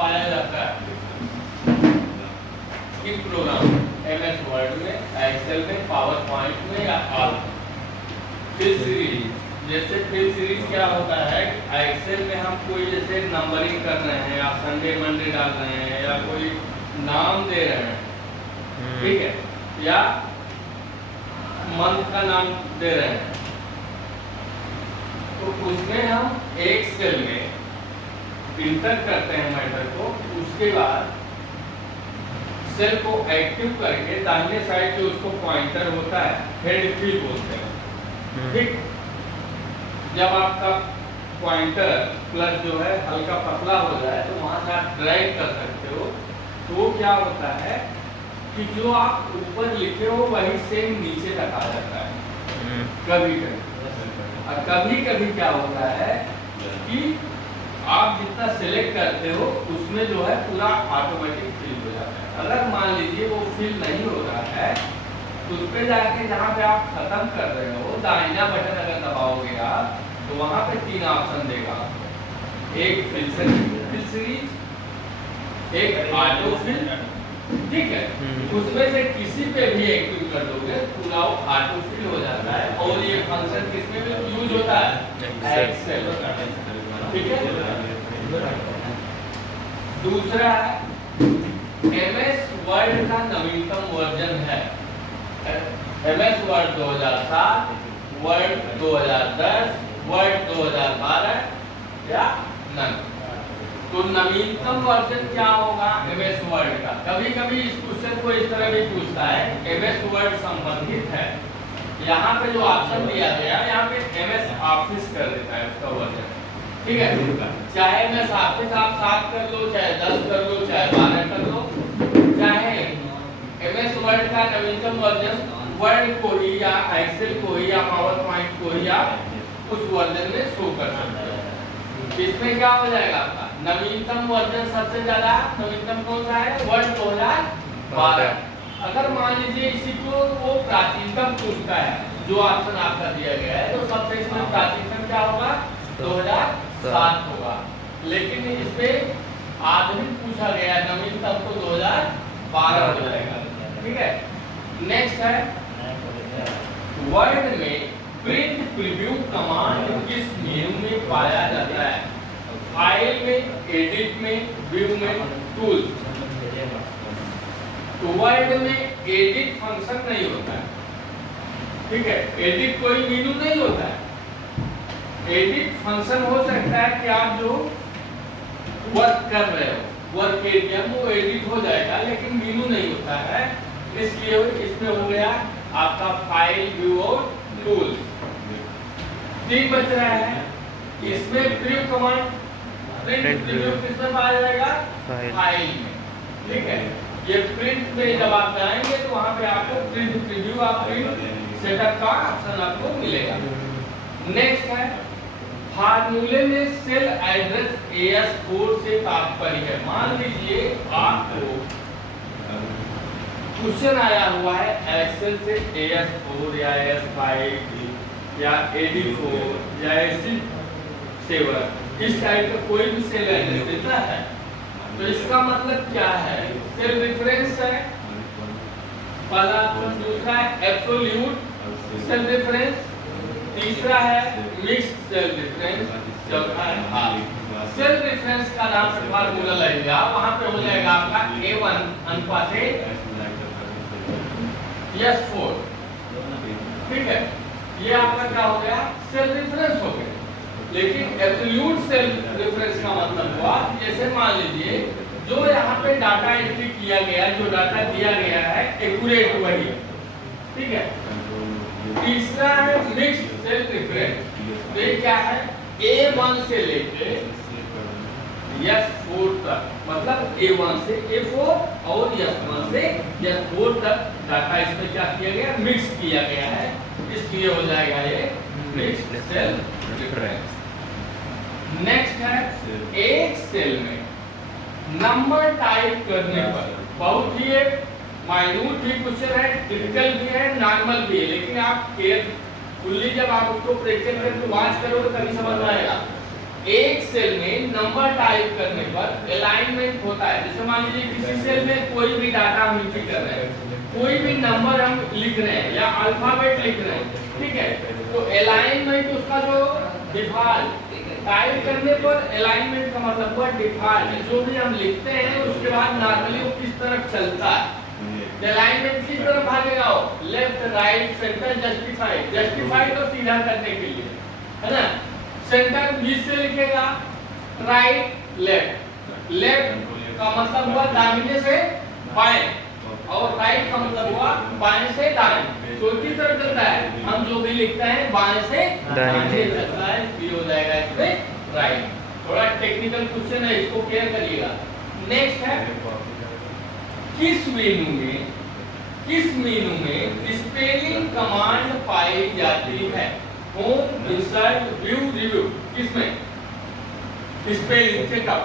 पाया जाता है किस प्रोग्राम MS वर्ड में, एक्सेल में, पावर पॉइंट में या ऑल। फिल सीरीज, जैसे फिल सीरीज क्या होता है, एक्सेल में हम कोई जैसे नंबरिंग कर रहे हैं या संडे मंडे डाल रहे हैं या कोई नाम दे रहे हैं, ठीक है, या मंथ का नाम दे रहे हैं, तो उसमें हम एक सेल में इंटर करते हैं मैटर को, उसके बाद सेल को एक्टिव करके दाहिने साइड जो उसको पॉइंटर होता है हेड फिल बोलते हैं, ठीक। जब आपका पॉइंटर प्लस जो है हल्का पतला हो जाए तो वहां से आप ड्रैग कर सकते हो, तो क्या होता है कि जो आप ऊपर लिखे हो वही सेम नीचे तक आ जाता है कभी कभी। और कभी कभी क्या होता है कि आप जितना सेलेक्ट करते हो उसमें जो है पूरा ऑटोमेटिक फिल हो जाता है। अगर मान लीजिए वो फिल नहीं हो रहा है तो उस पर जाके जहाँ पे आप खत्म कर रहे हो दाहिना बटन अगर दबाओगे आप तो वहाँ पे 3 ऑप्शन देगा, एक फिल सीरीज, एक ऑटो फिल, ठीक है, उसमें से किसी पे भी एक्टिव कर दोगे पूरा ऑटो फिल हो जाता है। और ये फंक्शन किसमें भी यूज होता है, एक्सेल, ठीक है। दूसरा MS वर्ड का नवीनतम वर्जन है MS वर्ड 2007, वर्ड 2010, वर्ड 2012 या नन। तो नवीनतम वर्जन क्या होगा MS वर्ड का। कभी कभी इस क्वेश्चन को इस तरह भी पूछता है, MS वर्ड संबंधित है, यहाँ पे जो ऑप्शन दिया गया यहाँ पे MS ऑफिस कर देता है उसका वर्जन, ठीक है। चाहे MS ऑफिस आप 7 कर लो, चाहे 10 कर लो, चाहे 12 कर लो, चाहे MS वर्ड का नवीनतम वर्जन वर्ड को ही या एक्सेल को ही या पावर पॉइंट को ही आप उस वर्जन में शो कर सकते हो। इसमें क्या हो जाएगा आपका नवीनतम वर्जन, सबसे ज्यादा नवीनतम कौन सा है, वर्ड 2012। अगर मान लीजिए इसी को वो प्राचीनतम पूछता है, जो ऑप्शन आपका दिया गया है, तो सबसे इसमें प्राचीनतम क्या होगा, 2007 होगा। लेकिन इसमें आधुनिक पूछा गया है, नवीनतम को 2012 हो जाएगा, ठीक है। नेक्स्ट है वर्ड में प्रिंट प्रीव्यू कमांड किस मेनू में पाया जाता है, फाइल में, एडिट में, व्यू में, टूल। तो वर्ड में एडिट फंक्शन नहीं होता है, ठीक है, एडिट कोई मेनू नहीं होता है। एडिट फंक्शन हो सकता है कि आप जो वर्क कर रहे हो, वर्क एरिया वो एडिट हो जाएगा, लेकिन मेनू नहीं होता है। इसलिए इसमें हो गया आपका फाइल, व्यू और टूल। 3 बच रहा है, इसमें प्रीव्यू कमांड, प्रिंट प्रीव्यू किसमें पाया जाएगा, फाइल में, ठीक है। ये प्रिंट में जब आप जाएंगे तो वहां पे आपको प्रिंट प्रीव्यू, आप प्रिंट सेटअप का ऑप्शन आपको मिलेगा। नेक्स्ट है फार्मूले में सेल एड्रेस AS4 से तात्पर्य है। मान लीजिए आपको क्वेश्चन आया हुआ है एक्सेल से AS4 या AS5 या AD4 या AC7, इस टाइप का कोई भी सेल एड्रेस देता है, तो इसका मतलब क्या है, सेल रेफरेंस है पहला ऑप्शन, दूसरा है एब्सोल्यूट सेल रेफरेंस, तीसरा है मिक्स्ड सेल रेफरेंस, चौथा है हाफ। सेल रेफरेंस का नाम से फार्मूला लगेगा, वहां पे हो जाएगा आपका A1 अनुपात S4, ठीक है। ये आपका क्या हो गया, सेल रेफरेंस हो गया। लेकिन एब्सोल्यूट सेल रेफरेंस का मतलब हुआ, जैसे मान लीजिए जो यहाँ पे डाटा एंट्री किया गया, जो डाटा दिया गया है एक्यूरेट वही, ठीक है। तीसरा है मिक्स्ड सेल रेफरेंस, तो ये क्या है, A1 से लेके S4 तक, मतलब A1 से A4 और S1 से S4 तक डाटा इसमें क्या किया गया, मिक्स किया गया है, इसलिए हो जाएगा ये मिक्स्ड सेल रेफरेंस। नेक्स्ट है एक सेल में नंबर टाइप करने पर, बहुत ही एक माइन्यूट भी क्वेश्चन है, डिफिकल्ट भी है, नॉर्मल भी है, लेकिन आप केयरफुली जब आप उसको प्रेक्षण करके वाच करोगे तभी समझ में आएगा। एक सेल में नंबर टाइप करने पर अलाइनमेंट होता है। जैसे मान लीजिए किसी सेल में कोई भी डाटा हम एंट्री कर रहे हैं, कोई भी नंबर हम लिख रहे हैं या अल्फाबेट लिख रहे हैं, ठीक है, तो अलाइनमेंट उसका जो डिफॉल्ट टाइप करने पर अलाइनमेंट का मतलब हुआ डिफॉल्ट, जो भी हम लिखते हैं उसके बाद नॉर्मली वो किस तरफ चलता है, अलाइनमेंट किस तरफ भागेगा, वो left right centre justified, justified को सीधा करने के लिए, है ना। सेंटर बीच से लिखेगा राइट लेफ्ट, लेफ्ट का मतलब हुआ दाहिने से बाएं और राइट का मतलब हुआ बाएं से दाएं, तो किस तरफ चलता है, हम जो भी लिखते हैं बाएं से दाहिने चलता है, ये हो जाएगा इसमें राइट। थोड़ा टेक्निकल क्वेश्चन है, इसको क्लियर करिएगा। नेक्स्ट है किस मेनू में स्पेलिंग कमांड पाई जाती है, होम इंसर्ट व्यू रिव्यू, किसमें स्पेलिंग चेकअप,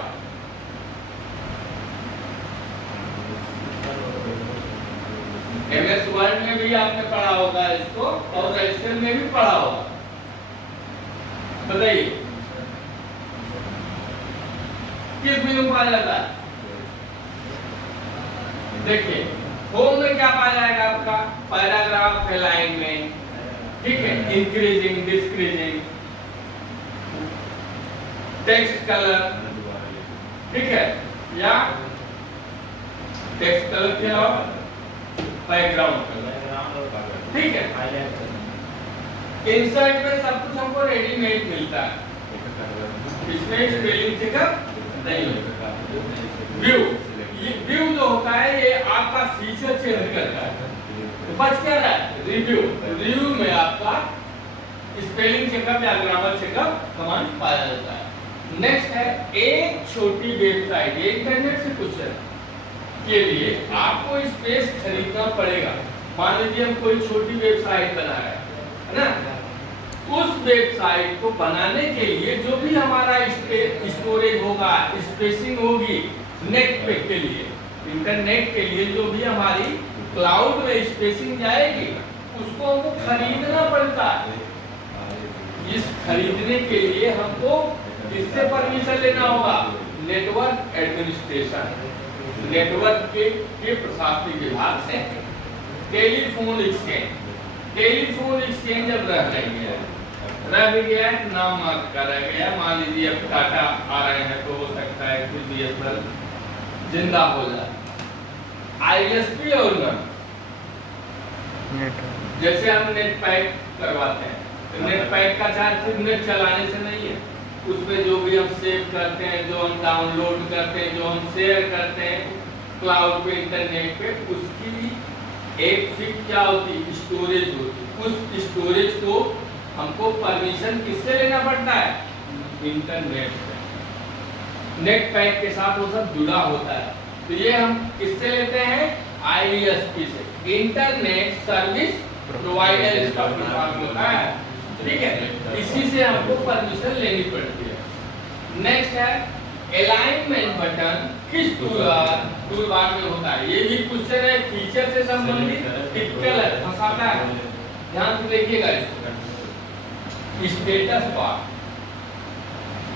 MS वर्ड में भी आपने पढ़ा होगा इसको और एक्सेल में भी पढ़ा होगा, बताइए किस मेनू पाया जाता है। देखिए होम में क्या पाया जाएगा आपका, पैराग्राफ अलाइनमेंट, ठीक है, इंक्रीजिंग डिक्रीजिंग, टेक्स्ट कलर, ठीक है, या टेक्स्ट कलर के अलावा बैकग्राउंड कलर, ठीक है। इंसर्ट में सब कुछ हमको रेडीमेड मिलता है, इसमें स्पेलिंग चेकअप नहीं होता। व्यू, ये व्यू जो होता है ये आपका फीचर चेंज करता है, तो बच क्या रहा है रिव्यू, रिव्यू में आपका स्पेलिंग चेकअप या ग्रामर चेकअप कमांड पाया जाता है। नेक्स्ट है एक छोटी वेबसाइट, ये इंटरनेट से क्वेश्चन के लिए आपको स्पेस खरीदना पड़ेगा। मान लीजिए हम कोई छोटी वेबसाइट बना रहे हैं, है ना, उस वेबसाइट को बनाने के लिए जो भी हमारा स्टोरेज होगा, स्पेसिंग होगी नेट पे के लिए, इंटरनेट के लिए जो भी हमारी क्लाउड में स्पेसिंग जाएगी उसको हमको खरीदना पड़ता है। इस खरीदने के लिए हमको किससे परमिशन लेना होगा, नेटवर्क एडमिनिस्ट्रेशन, नेटवर्क के प्रशासनिक विभाग से। टेलीफोन एक्सचेंज, टेलीफोन एक्सचेंज जब रह भी गया है, नाम मात्र का रह गया, मान लीजिए अब टाटा आ रहे हैं तो हो सकता है कि BSNL जिंदा हो जाए। ISP और नन, जैसे हम नेट पैक करवाते हैं, तो नेट पैक का चार्ज सिर्फ नेट चलाने से नहीं है, उसमें जो भी हम सेव करते हैं, जो हम डाउनलोड करते हैं, जो हम शेयर करते हैं क्लाउड पे, इंटरनेट पे, उसकी भी एक फिक्स क्या होती है, स्टोरेज होती है। उस स्टोरेज को हमको परमिशन किससे लेना पड़ता है, इंटरनेट से। नेट पैक के साथ वो सब जुड़ा होता है, तो ये हम किससे लेते हैं, ISP से, इंटरनेट सर्विस प्रोवाइडर इसका नाम होता है, ठीक है, इसी से हमको परमिशन लेनी पड़ती है। नेक्स्ट है अलाइनमेंट बटन किस टूलबार में होता है, ये भी क्वेश्चन है, फीचर से संबंधित टिपिकल है, फंसाता है, ध्यान से देखिएगा इसको। स्टेटस बार,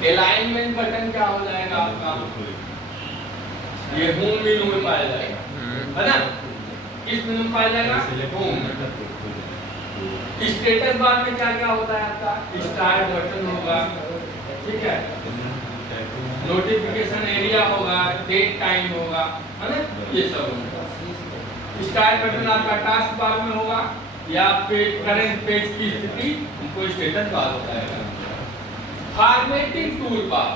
अलाइनमेंट बटन क्या हो जाएगा आपका, ये होम मेनू में पाया जाएगा, है ना, किस मेनू में पाया जाएगा, होम। स्टेटस बार में क्या क्या होता है आपका, स्टार्ट बटन होगा, ठीक है, नोटिफिकेशन एरिया होगा, डेट टाइम होगा, है ना, ये सब होगा। स्टार्ट बटन आपका टास्क बार में होगा या करंट पेज की स्थिति हमको स्टेटस बार होता है। Formatting tool bar,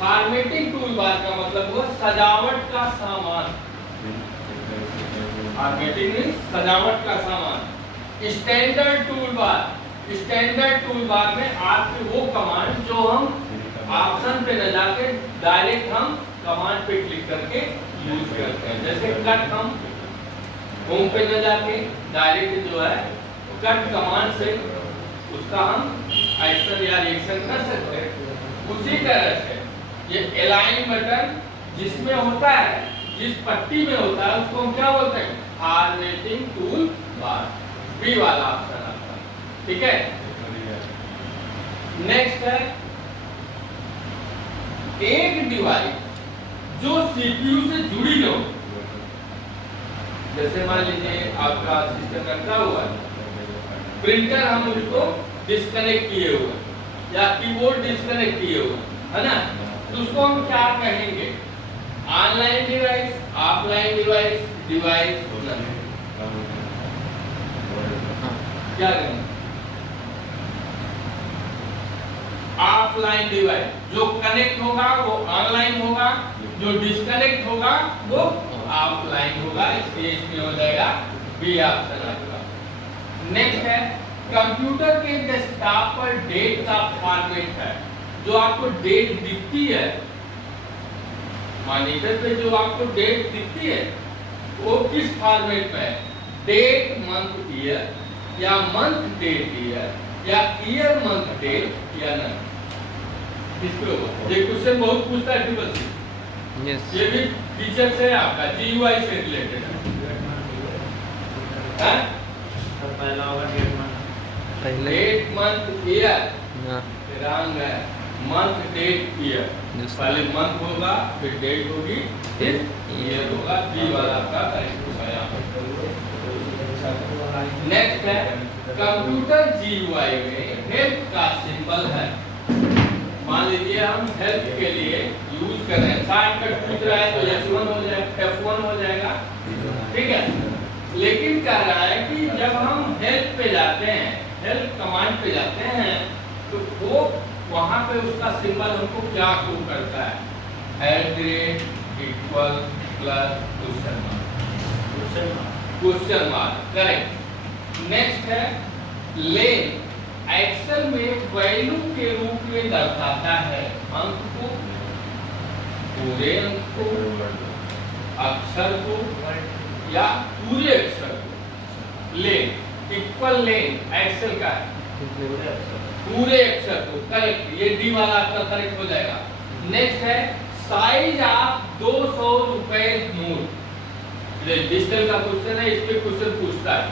formatting tool bar का मतलब हुआ सजावट का सामान, फॉर्मेटिंग में सजावट का सामान। Standard tool bar, standard tool bar में आपके वो कमांड जो हम ऑप्शन पे न जाके डायरेक्ट हम कमांड पे क्लिक करके यूज करते हैं, जैसे कट, हम होम पे न जाके डायरेक्ट जो है कट कमांड से उसका हम एक्शन या रिएक्शन कर सकते हैं। उसी तरह से ये अलाइन बटन जिसमें होता है, जिस पट्टी में होता है, उसको हम क्या बोलते हैं, फॉर्मेटिंग टूल बार, बी वाला ऑप्शन आपका, ठीक है। नेक्स्ट है एक डिवाइस जो सीपीयू से जुड़ी हो, जैसे मान लीजिए आपका सिस्टम रखा हुआ है, प्रिंटर हम उसको डिस्कनेक्ट किए हुए या कीबोर्ड डिस्कनेक्ट किए हुए, है ना, तो उसको हम क्या कहेंगे? Online device, offline device, device क्या कहेंगे? Offline device. जो कनेक्ट होगा वो ऑनलाइन होगा, जो डिस्कनेक्ट होगा वो ऑफलाइन होगा। इसमें हो जाएगा बी ऑप्शन आपका। नेक्स्ट है कंप्यूटर के डेस्कटॉप पर डेट का फॉर्मेट है। जो आपको डेट दिखती है मॉनिटर पे, जो आपको डेट दिखती है वो किस फॉर्मेट में है? डेट मंथ ईयर, या मंथ डेट ईयर, या ईयर मंथ डेट, या नहीं? किसको? ये क्वेश्चन बहुत पूछता है ट्रिपल सी। यस, ये भी फीचर से आपका जीयूआई से रिलेटेड है। पहला होगा date month, date month year, रंग है मंथ डेट ईयर। पहले मंथ होगा, फिर डेट होगी, फिर ईयर होगा। बी वाला आपका करेक्ट होगा यहाँ पर। नेक्स्ट है कंप्यूटर जीयूआई में हेल्प का सिंबल है। मान लीजिए हम हेल्प के लिए यूज कर रहे हैं, शॉर्टकट पूछ रहा है तो F1 हो जाएगा, F1 हो जाएगा, ठीक है। लेकिन कह रहा है कि जब हम हेल्प पे जाते हैं, हेल्प कमांड पे जाते हैं, तो वो वहां पे उसका सिंबल हमको क्या शो करता है? @ Equal plus question mark, correct. Next है लेन, एक्सेल में वैल्यू के रूप में दर्शाता है अंक को, पूरे अंक को, अक्षर को, या पूरे अक्षर को। लेन इक्वल लेन एक्सेल का है पूरे अक्षर को, करेक्ट। ये डी वाला आपका करेक्ट हो जाएगा। नेक्स्ट है साइज ऑफ 200 रुपए नोट। डिजिटल का क्वेश्चन है, इस पे क्वेश्चन पूछता है,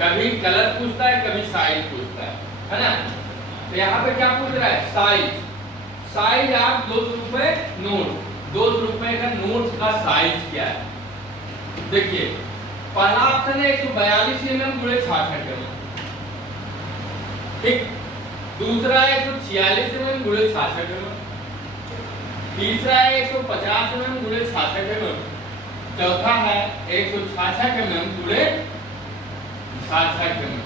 कभी कलर पूछता है, कभी साइज पूछता है ना। तो यहाँ पे क्या पूछ रहा है? साइज। साइज ऑफ 200 रुपए नोट। 200 रुपए का नोट का साइज क्या है? देखिए पहला ऑप्शन है 142 mm गुणे 66 mm, ठीक। दूसरा है 146 mm गुणे 66 mm, तीसरा है 150 mm गुणे 66 mm, चौथा है 166 mm गुणे 66 mm।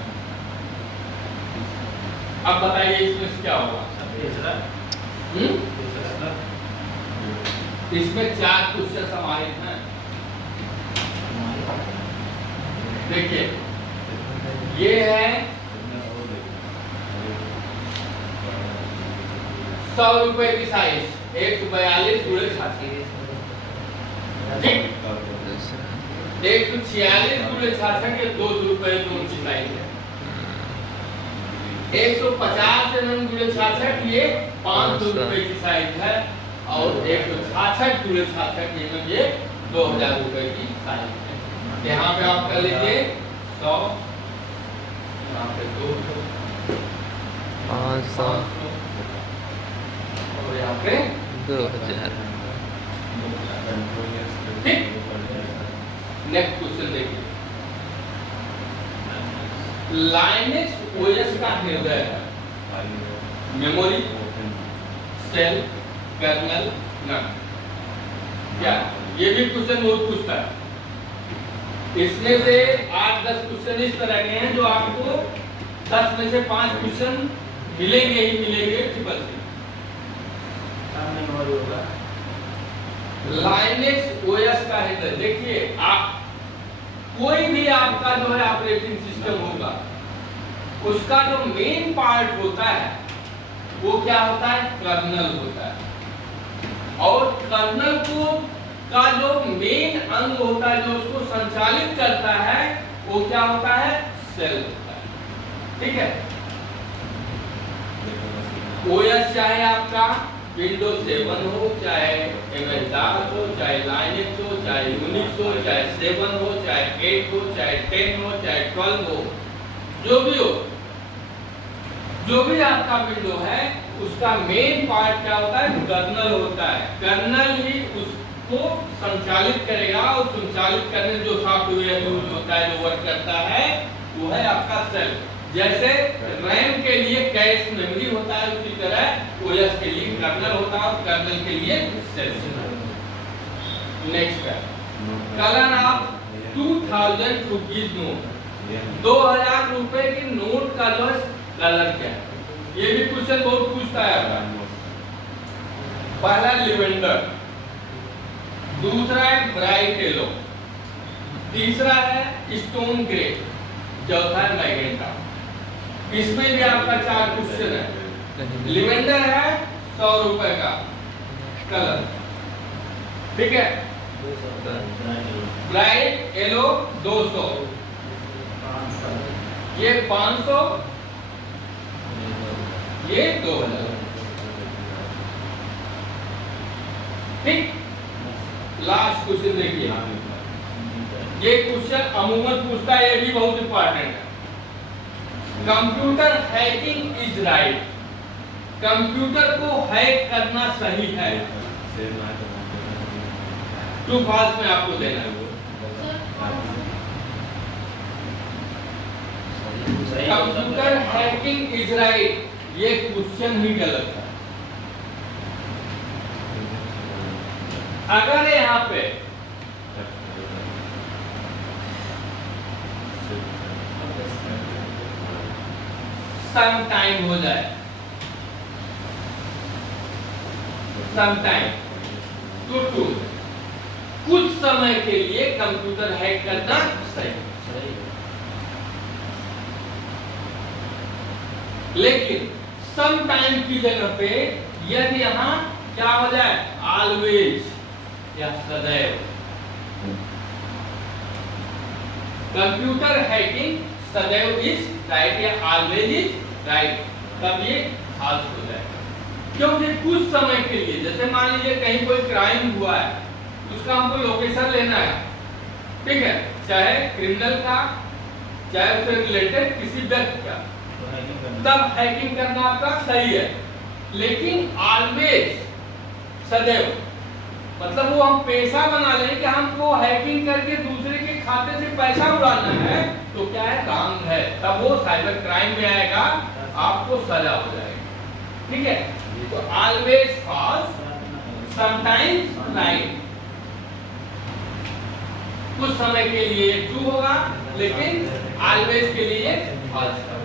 अब बताइए इसमें क्या होगा? इसमें 4 क्वेश्चन समाहित हैं। देखिए ये है 100 रुपए की साइज, 142 गुणे 66, ठीक। 146 गुणे 66 के 200 रुपए दोनों की साइज है। 150 mm गुणे 66 ये 500 रुपए की साइज है, और 166 गुणे 66 ये 2000 रुपए की साइज है। यहाँ पे आप कर लीजिए 100, यहाँ पे 200, 500 और यहाँ पे 2000। ठीक। नेक्स्ट क्वेश्चन देखिए, लाइनेक्स ओएस का हृदय है मेमोरी, सेल, कर्नल, नट। क्या ये भी क्वेश्चन बहुत पूछता है। इसमें से 8-10 क्वेश्चन इस तरह के हैं जो आपको 10 में से 5 क्वेश्चन मिलेंगे ही मिलेंगे ट्रिपल सी। लाइनेक्स ओएस का हृदय, देखिए आप कोई भी आपका जो है ऑपरेटिंग सिस्टम होगा, उसका जो मेन पार्ट होता है वो क्या होता है? कर्नल होता है। और कर्नल को का जो मेन अंग होता है, जो उसको संचालित करता है, वो क्या होता है? सेल होता है, ठीक है। ओएस चाहे आपका विंडोज 7 हो, चाहे MS-DOS हो, चाहे लाइनेक्स हो, चाहे यूनिक्स हो, चाहे 7 हो, चाहे 8 हो, चाहे 10 हो, चाहे 12 हो, जो भी हो, जो भी आपका विंडो है उसका मेन पार्ट क्या होता है? कर्नल होता है। कर्नल ही उसको संचालित करेगा और संचालित करने जो सॉफ्टवेयर यूज होता है, जो वर्क करता है, वो है आपका सेल। जैसे रैम के लिए कैश मेमोरी होता है, उसी तरह ओएस के लिए कर्नल होता है और कर्नल के लिए सेल। नेक्स्ट है कलर ऑफ 2000 रुपीज नोट। 2000 रुपए की नोट का कलर क्या है? ये भी क्वेश्चन बहुत पूछता है आपका। पहला लिवेंडर, दूसरा है ब्राइट येलो, तीसरा है स्टोन ग्रे, चौथा है मैजेंटा। इसमें भी आपका 4 क्वेश्चन है। लिवेंडर है 100 रुपए का कलर, ठीक है। ब्राइट येलो 200, ये 500, ये 2000, ठीक। लास्ट क्वेश्चन देखिए, ये क्वेश्चन अमूमन पूछता है, ये भी बहुत इंपॉर्टेंट है। Computer hacking is right. Computer को हैक करना सही है। ट्रू फॉल्स में आपको देना है। कंप्यूटर हैकिंग इज राइट, ये क्वेश्चन ही गलत है। अगर यहाँ पे सम टाइम हो जाए, सम टाइम टू कुछ समय के लिए कंप्यूटर हैक करना सही, लेकिन सम टाइम की जगह पे यदि यहाँ क्या हो जाए, ऑलवेज या सदैव। कंप्यूटर हैकिंग सदैव इज राइट या ऑलवेज इज राइट, तब ये फॉल्स हो जाएगा। क्योंकि कुछ समय के लिए, जैसे मान लीजिए कहीं कोई क्राइम हुआ है, उसका हमको लोकेशन लेना है, ठीक है, चाहे क्रिमिनल का, चाहे उससे रिलेटेड किसी व्यक्ति का, तब हैकिंग करना आपका सही है। लेकिन ऑलवेज, सदैव, मतलब वो हम पेशा बना लें कि हमको हैकिंग करके दूसरे के खाते से पैसा उड़ाना है, तो क्या है, रॉन्ग है, तब वो साइबर क्राइम में आएगा, आपको सजा हो जाएगी, ठीक है। तो ऑलवेज फॉल्स, समटाइम्स राइट। कुछ समय के लिए ट्रू होगा, लेकिन ऑलवेज के लिए फॉल्स होगा।